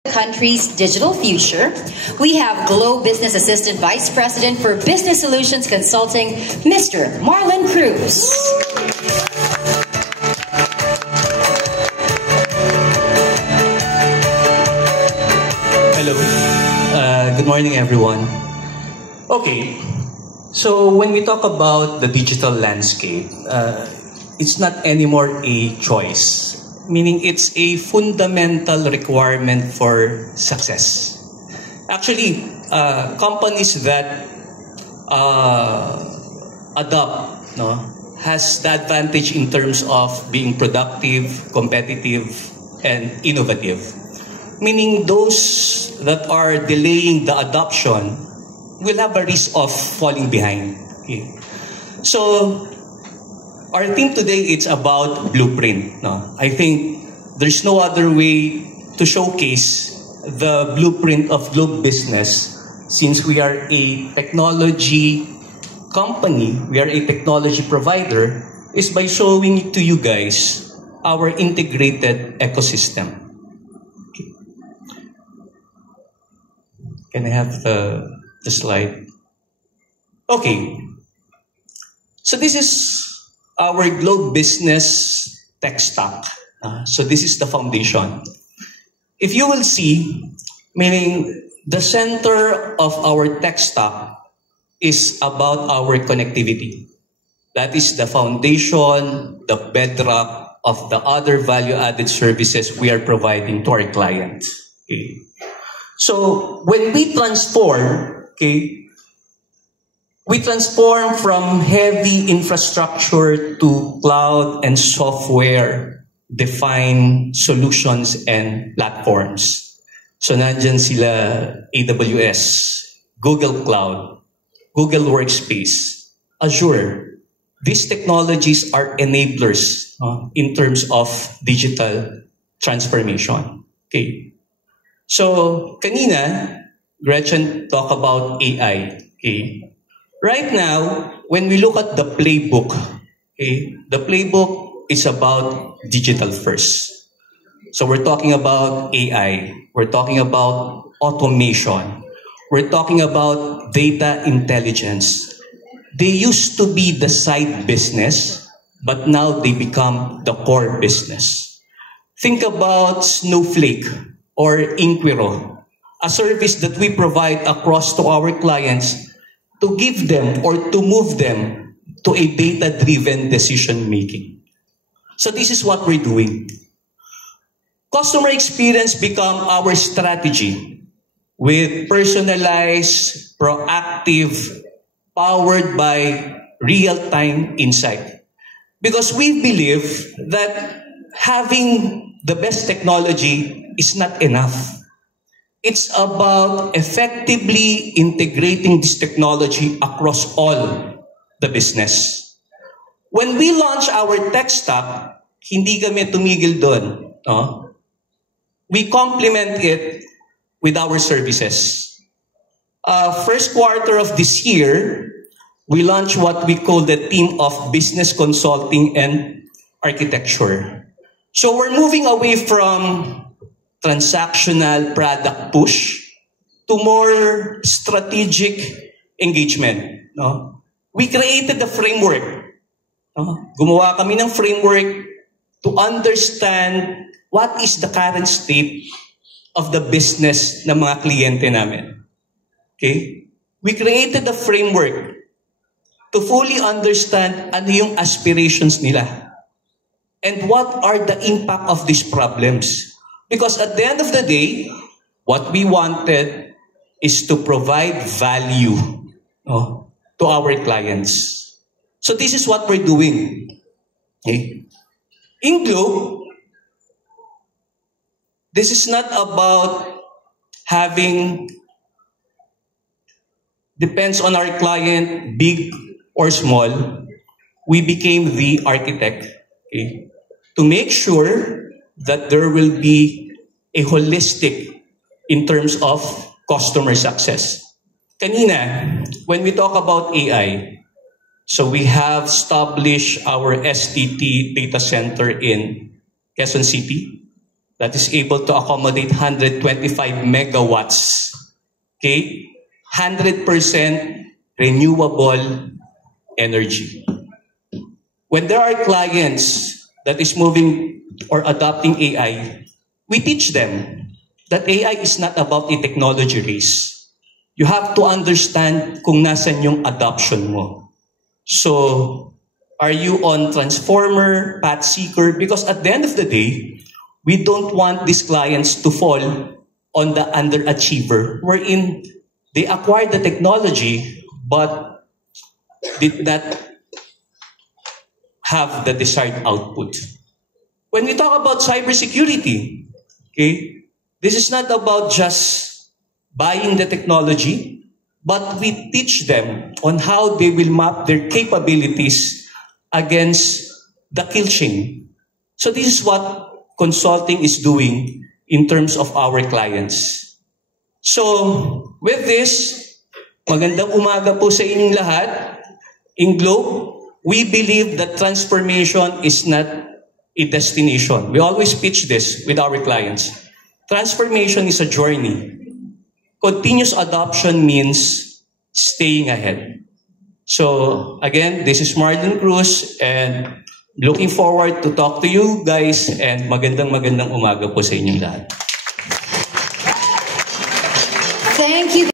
country's digital future. We have Globe Business Assistant Vice President for Business Solutions Consulting, Mr. Marlon Cruz. Hello. Good morning, everyone. Okay. So when we talk about the digital landscape, it's not anymore a choice. Meaning it's a fundamental requirement for success. Actually, companies that adopt has the advantage in terms of being productive, competitive, and innovative. Meaning those that are delaying the adoption will have a risk of falling behind. Okay. So, our theme today is about blueprint. I think there's no other way to showcase the blueprint of Globe Business since we are a technology company, we are a technology provider, is by showing it to you guys our integrated ecosystem. Okay. Can I have the slide? Okay. So this is our Globe Business tech stack. So this is the foundation. If you will see, meaning the center of our tech stack is about our connectivity. That is the foundation, the bedrock of the other value-added services we are providing to our clients. Okay. So when we transform, we transform from heavy infrastructure to cloud and software-defined solutions and platforms. So nandyan sila AWS, Google Cloud, Google Workspace, Azure. These technologies are enablers in terms of digital transformation. Okay. So kanina, Gretchen talked about AI. Okay. Right now, when we look at the playbook, the playbook is about digital first. So we're talking about AI, we're talking about automation, we're talking about data intelligence. They used to be the side business, but now they become the core business. Think about Snowflake or Inquiro, a service that we provide across to our clients to give them or to move them to a data-driven decision-making. So this is what we're doing. Customer experience become our strategy with personalized, proactive, powered by real-time insight. Because we believe that having the best technology is not enough. It's about effectively integrating this technology across all the business. When we launch our tech stack, hindi kami tumigil doon. We complement it with our services. First quarter of this year, we launched what we call the team of business consulting and architecture. So we're moving away from transactional product push to more strategic engagement. We created the framework. Gumawa kami ng framework to understand what is the current state of the business ng mga kliyente namin. Okay? We created the framework to fully understand ano yung aspirations nila and what are the impact of these problems. Because at the end of the day, what we wanted is to provide value to our clients. So this is what we're doing. Okay? In Globe, this is not about having, depends on our client, big or small. We became the architect, to make sure that there will be a holistic in terms of customer success. Kanina, when we talk about AI, so we have established our STT data center in Quezon City. that is able to accommodate 125 megawatts. Okay? 100% renewable energy. When there are clients that is moving or adopting AI, we teach them that AI is not about a technology race. You have to understand kung nasan yung adoption mo. So, are you on transformer, path seeker? Because at the end of the day, we don't want these clients to fall on the underachiever, wherein they acquired the technology, but did not have the desired output. When we talk about cybersecurity, okay, this is not about just buying the technology, but we teach them on how they will map their capabilities against the kill chain. So this is what consulting is doing in terms of our clients. So with this, magandang umaga po sa inyong lahat. In Globe, we believe that transformation is not a destination. We always pitch this with our clients. Transformation is a journey. Continuous adoption means staying ahead. So again, this is Marlon Cruz and looking forward to talk to you guys and magandang umaga po sa inyong lahat. Thank you.